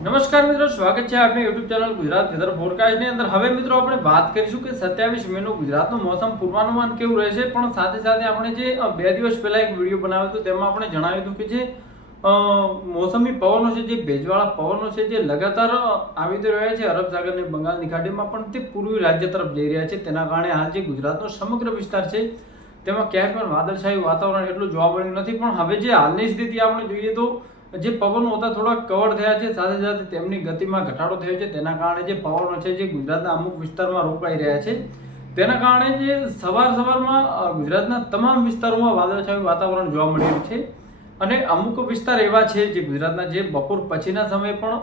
નમસ્કાર મિત્રો, સ્વાગત છે આપની યુટ્યુબ ચેનલ ગુજરાત વેધર ફોરકાસ્ટની અંદર। હવે મિત્રો આપણે વાત કરીશું કે 27 મેનું ગુજરાતનું મોસમ પૂર્વાનુમાન કેવું રહેશે, પણ સાથે સાથે આપણે જે 2 દિવસ પહેલા એક વિડીયો બનાવ્યો હતો તેમાં આપણે જણાવ્યું હતું કે જે મોસમી પવનો છે, જે ભેજવાળા પવનો છે, જે લગાતાર આવી રહ્યા છે અરબ સાગરની બંગાળની ખાડીમાં, પણ તે પૂર્વી રાજ્ય તરફ જઈ રહ્યા છે। તેના કારણે હાલ જે ગુજરાતનો સમગ્ર વિસ્તાર છે તેમાં ક્યાંય પણ વાદળછાયું વાતાવરણ એટલું જોવા મળ્યું નથી। પણ હવે જે હાલની સ્થિતિ આપણે જોઈએ તો જે પવનો હતા થોડા કવર થયા છે, સાથે સાથે તેમની ગતિમાં ઘટાડો થયો છે। તેના કારણે જે પવનો છે જે ગુજરાતના અમુક વિસ્તારમાં રોકાઈ રહ્યા છે, તેના કારણે જે સવારમાં ગુજરાતના તમામ વિસ્તારોમાં વાદળછાયું વાતાવરણ જોવા મળી રહ્યું છે। અને અમુક વિસ્તાર એવા છે જે ગુજરાતના જે બપોર પછીના સમયે પણ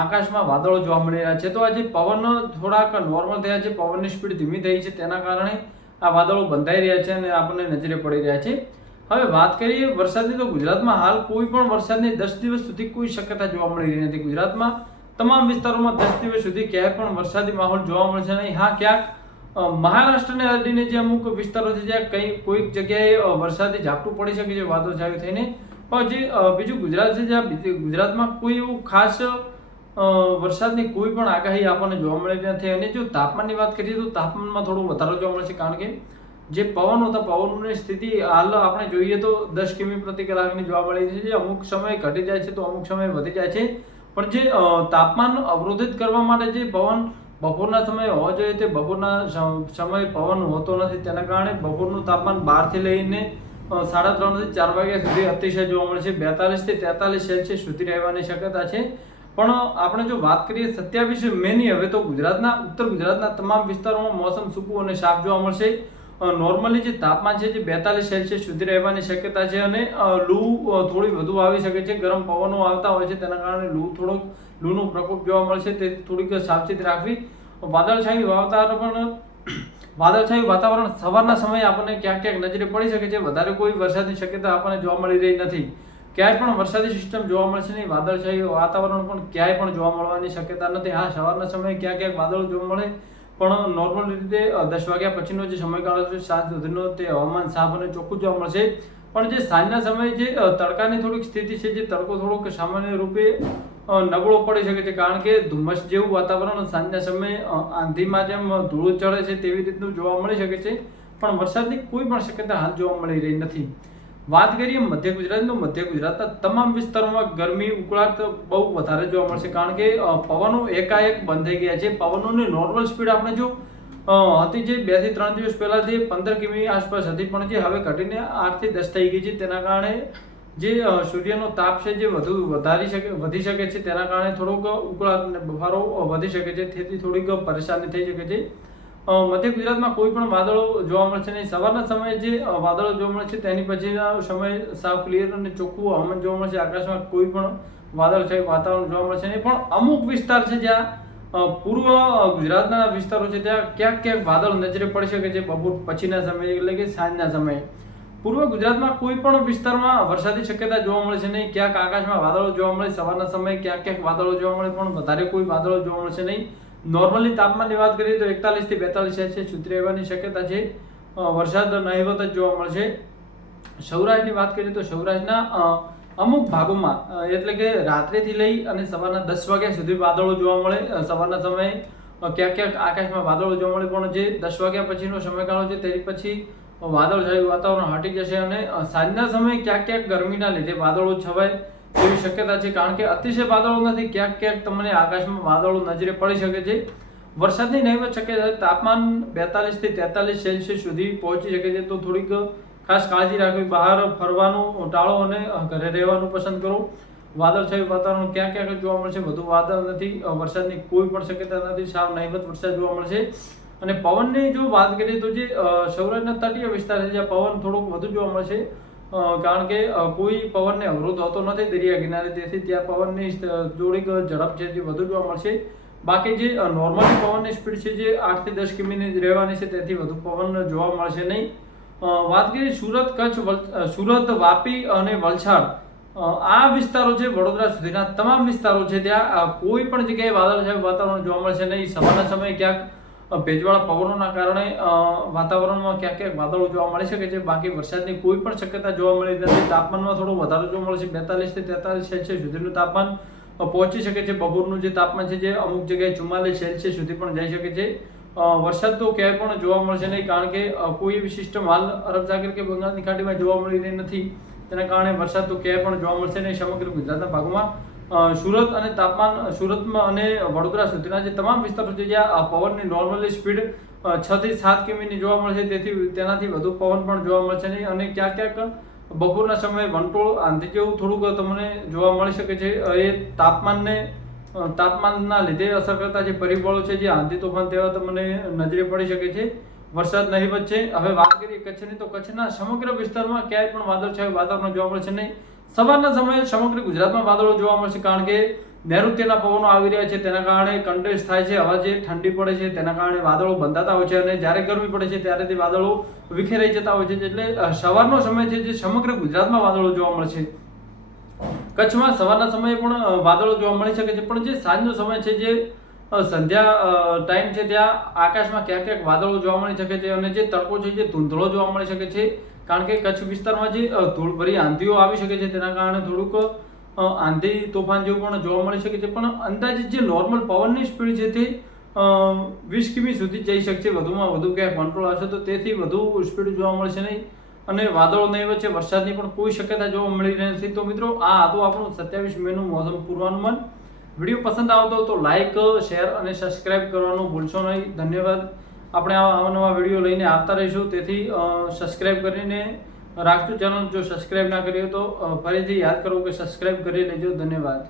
આકાશમાં વાદળો જોવા મળી રહ્યા છે। તો આ જે પવન થોડાક નોર્મલ થયા છે, પવનની સ્પીડ ધીમી થઈ છે, તેના કારણે આ વાદળો બંધાઈ રહ્યા છે અને આપણને નજરે પડી રહ્યા છે। હવે વાત કરીએ વરસાદની, તો ગુજરાતમાં હાલ કોઈ પણ વરસાદની 10 દિવસ સુધી કોઈ શક્યતા જોવા મળી રહી નથી। ગુજરાતમાં તમામ વિસ્તારોમાં 10 દિવસ સુધી ક્યાંય પણ વરસાદી માહોલ જોવા મળશે નહીં। હા, ક્યાંક મહારાષ્ટ્રને અડીને જે અમુક વિસ્તારો છે જ્યાં કોઈક જગ્યાએ વરસાદી ઝાપટું પડી શકે છે વાદળછાયું થઈને, પણ જે બીજું ગુજરાત છે જ્યાં ગુજરાતમાં કોઈ એવું ખાસ વરસાદની કોઈ પણ આગાહી આપણને જોવા મળી નથી। અને જો તાપમાનની વાત કરીએ તો તાપમાનમાં થોડો વધારો જોવા મળશે, કારણ કે જે પવન હતા પવનની સ્થિતિ હાલ આપણે જોઈએ તો 10 કિમી પ્રતિ કલાકની જોવા મળી છે, જે અમુક સમય ઘટી જાય છે તો અમુક સમય વધી જાય છે। પણ જે તાપમાન અવરોધિત કરવા માટે જે પવન બપોરના સમયે હોવો જોઈએ તે બપોરના સમયે પવન હોતો નથી। તેના કારણે બપોરનું તાપમાન 12 થી લઈને 3:30 થી 4 વાગ્યા સુધી અતિશય જોવા મળે છે। 42 થી 43 સેલ્સિયસ સુધી રહેવાની શક્યતા છે। પણ આપણે જો વાત કરીએ 27 મેની, હવે તો ગુજરાતના ઉત્તર ગુજરાતના તમામ વિસ્તારોમાં મોસમ સૂકું અને સાફ જોવા મળશે। નોર્મલી જે તાપમાન છે જે 42 સેલ્સિયસ સુધી રહેવાની શક્યતા છે અને લૂ થોડી વધુ આવી શકે છે। ગરમ પવનો આવતા હોય છે, તેના કારણે લૂનો પ્રકોપ જોવા મળશે, તેથી થોડીક સાવચેતી રાખવી। વાદળછાયું વાતાવરણ સવારના સમયે આપણને ક્યાંક નજરે પડી શકે છે। વધારે કોઈ વરસાદની શક્યતા આપણને જોવા મળી રહી નથી। ક્યાંય પણ વરસાદી સિસ્ટમ જોવા મળશે નહીં, વાદળછાયું વાતાવરણ પણ ક્યાંય પણ જોવા મળવાની શક્યતા નથી। હા, સવારના સમયે ક્યાંક વાદળો જોવા મળે, પણ નોર્મલ રીતે 10 વાગ્યા પછીનો જે સમયગાળો છે 7 સુધીનો તે હવામાન સાફ અને ચોખ્ખું જોવા મળશે। પણ જે સાંજના સમયે જે તડકાની થોડીક સ્થિતિ છે, જે તડકો થોડોક સામાન્ય રૂપે નબળો પડી શકે છે, કારણ કે ધુમ્મસ જેવું વાતાવરણ સાંજના સમયે આંધીમાં જેમ ધૂળ ચડે છે તેવી રીતનું જોવા મળી શકે છે। પણ વરસાદની કોઈ પણ શક્યતા હાલ જોવા મળી રહી નથી। વાત કરીએ મધ્ય ગુજરાતનું, મધ્ય ગુજરાતના તમામ વિસ્તારોમાં ગરમી ઉકળાટ બહુ વધારે જોવા મળશે, કારણ કે પવનો એકાએક બંધ થઈ ગયા છે। પવનોની નોર્મલ સ્પીડ આપણે જો હતી જે 2 થી 3 દિવસ પહેલાથી 15 કિમી આસપાસ હતી, પણ જે હવે ઘટીને 8 થી 10 થઈ ગઈ છે। તેના કારણે જે સૂર્યનો તાપ છે જે વધી શકે છે, તેના કારણે થોડોક ઉકળાટ અને બફારો વધી શકે છે, તેથી થોડીક પરેશાની થઈ શકે છે। મધ્ય ગુજરાતમાં કોઈ પણ વાદળો જોવા મળશે નહીં। સવારના સમયે જે વાદળો જોવા મળશે તેની પછીના સમય સાવ ક્લિયર અને ચોખ્ખું હવામાન જોવા મળશે। આકાશમાં કોઈ પણ વાદળછાયું વાતાવરણ જોવા મળશે નહીં। પણ અમુક વિસ્તાર છે જ્યાં પૂર્વ ગુજરાતના વિસ્તારો છે ત્યાં ક્યાંક વાદળ નજરે પડી શકે છે બપોર પછીના સમયે, એટલે કે સાંજના સમયે। પૂર્વ ગુજરાતમાં કોઈ પણ વિસ્તારમાં વરસાદી શક્યતા જોવા મળશે નહીં। ક્યાંક આકાશમાં વાદળો જોવા મળે, સવારના સમયે ક્યાંક વાદળો જોવા મળે, પણ વધારે કોઈ વાદળો જોવા મળશે નહીં। નોર્મલી તાપમાનની વાત કરીએ તો 41 થી 42 સેલ્સિયસ સુધી રહેવાની શક્યતા છે। વરસાદ નહિવત જ જોવા મળશે। સૌરાષ્ટ્રની વાત કરીએ તો સૌરાષ્ટ્રના અમુક ભાગોમાં એટલે કે રાત્રેથી લઈ અને સવારના 10 વાગ્યા સુધી વાદળો જોવા મળે। સવારના સમયે ક્યાંક આકાશમાં વાદળો જોવા મળે, પણ જે 10 વાગ્યા પછીનો સમયગાળો છે તેની પછી વાદળછાયું વાતાવરણ હટી જશે અને સાંજના સમયે ક્યાંક ગરમીના લીધે વાદળો છવાય એવી શક્યતા છે, કારણ કે અતિશય વાદળો નથી, ક્યાંક તમને આકાશમાં વાદળો નજરે પડી શકે છે। વરસાદની નહિવત શક્યતા, તાપમાન 42 થી 43 સેલ્સિયસ સુધી પહોંચી શકે છે, તો થોડીક ખાસ કાળજી રાખવી। બહાર ફરવાનું ટાળો અને ઘરે રહેવાનું પસંદ કરો। વાદળછાયું વાતાવરણ ક્યાંક જોવા મળશે, વધુ વાદળ નથી, વરસાદની કોઈ પણ શક્યતા નથી, સાવ નહિવત વરસાદ જોવા મળશે। અને પવનની જો વાત કરીએ તો જે સૌરાષ્ટ્રના તટીય વિસ્તાર છે જ્યાં પવન થોડોક વધુ જોવા મળશે, કારણ કે કોઈ પવનને અવરોધ હોતો નથી દરિયા કિનારે, તેથી ત્યાં પવનની થોડીક ઝડપ છે જે વધુ જોવા મળશે। બાકી જે નોર્મલી પવનની સ્પીડ છે જે 8 થી 10 કિમીની જ રહેવાની છે, તેથી વધુ પવન જોવા મળશે નહીં। વાત કરીએ સુરત, કચ્છ, સુરત, વાપી અને વલસાડ, આ વિસ્તારો છે વડોદરા સુધીના તમામ વિસ્તારો છે, ત્યાં કોઈ પણ જગ્યાએ વાદળછાયું વાતાવરણ જોવા મળશે નહીં। સવારના સમયે ક્યાંક ભેજવાળા પવનોના કારણે વાતાવરણમાં ક્યાંક વાદળો જોવા મળી શકે છે, બાકી વરસાદની કોઈ પણ શક્યતા જોવા મળી નથી। તાપમાનમાં થોડો વધારો જોવા મળશે, 42 થી 43 સેલ્સિયસ સુધીનું તાપમાન પહોંચી શકે છે. બપોરનું જે તાપમાન છે જે અમુક જગ્યાએ 44 સેલ્સિયસ સુધી પણ જઈ શકે છે. વરસાદ તો ક્યાંય પણ જોવા મળશે નહીં, કારણ કે કોઈ એવી સિસ્ટમ હાલ અરબ સાગર કે બંગાળની ખાડીમાં જોવા મળી રહી નથી. તેના કારણે વરસાદ તો ક્યાંય પણ જોવા મળશે નહીં. સમગ્ર ગુજરાતના ભાગોમાં સુરતમાં અને વડોદરા સુધીના જે તમામ વિસ્તારો છે જ્યાં પવનની નોર્મલી સ્પીડ 6 થી 7 કિમીની જોવા મળશે, તેનાથી વધુ પવન પણ જોવા મળશે નહીં. અને ક્યાંક બપોરના સમયે વંટોળ આંધી જેવું થોડુંક તમને જોવા મળી શકે છે. એ તાપમાનના લીધે અસર કરતા જે પરિબળો છે, જે આંધી તોફાન તેવા તમને નજરે પડી શકે છે. વરસાદ નહીવત છે. હવે વાત કરીએ કચ્છની, તો કચ્છના સમગ્ર વિસ્તારમાં ક્યાંય પણ વાદળછાયું વાતાવરણ જોવા મળશે નહીં. સવારના સમયે સમગ્ર ગુજરાતમાં વાદળો જોવા મળશે, કારણ કે નૈઋત્યના પવનો આવી રહ્યા છે, તેના કારણે કંડેન્સ થાય છે, હવા જે ઠંડી પડે છે તેના કારણે વાદળો બંધાતા હોય છે, અને જ્યારે ગરમી પડે છે ત્યારે તે વાદળો વિખેરાઈ જતા હોય છે. એટલે સવારનો સમય છે જે સમગ્ર ગુજરાતમાં વાદળો જોવા મળશે. કચ્છમાં સવારના સમયે પણ વાદળો જોવા મળી શકે છે, પણ જે સાંજનો સમય છે, જે સંધ્યા ટાઈમ છે, ત્યાં આકાશમાં ક્યાંક વાદળો જોવા મળી શકે છે, અને જે તડકો છે જે ધૂંધળો જોવા મળી શકે છે, કારણ કે કચ્છ વિસ્તારમાં જે ધૂળભરી આંધીઓ આવી શકે છે, તેના કારણે થોડુંક આંધી તોફાન જેવું પણ જોવા મળી શકે છે. પણ અંદાજિત જે નોર્મલ પવનની સ્પીડ છે તે 20 કિમી સુધી જઈ શકશે. વધુમાં વધુ ક્યાંક વંટોળ આવશે તો તેથી વધુ સ્પીડ જોવા મળશે નહીં, અને વાદળો નહીં વચ્ચે વરસાદની પણ કોઈ શક્યતા જોવા મળી રહી નથી. તો મિત્રો, આ હતું આપણું 27 મેનું મોસમ પૂર્વાનુમાન. વિડીયો પસંદ આવતો તો લાઇક, શેર અને સબસ્ક્રાઇબ કરવાનું ભૂલશો નહીં. ધન્યવાદ. આપણે આવા નવા વિડીયો લઈને આવતા રહીશું, તેથી સબસ્ક્રાઇબ કરીને રાખજો ચેનલ. જો સબસ્ક્રાઇબ ના કરી તો ફરીથી યાદ કરો કે સબસ્ક્રાઇબ કરી લેજો. ધન્યવાદ.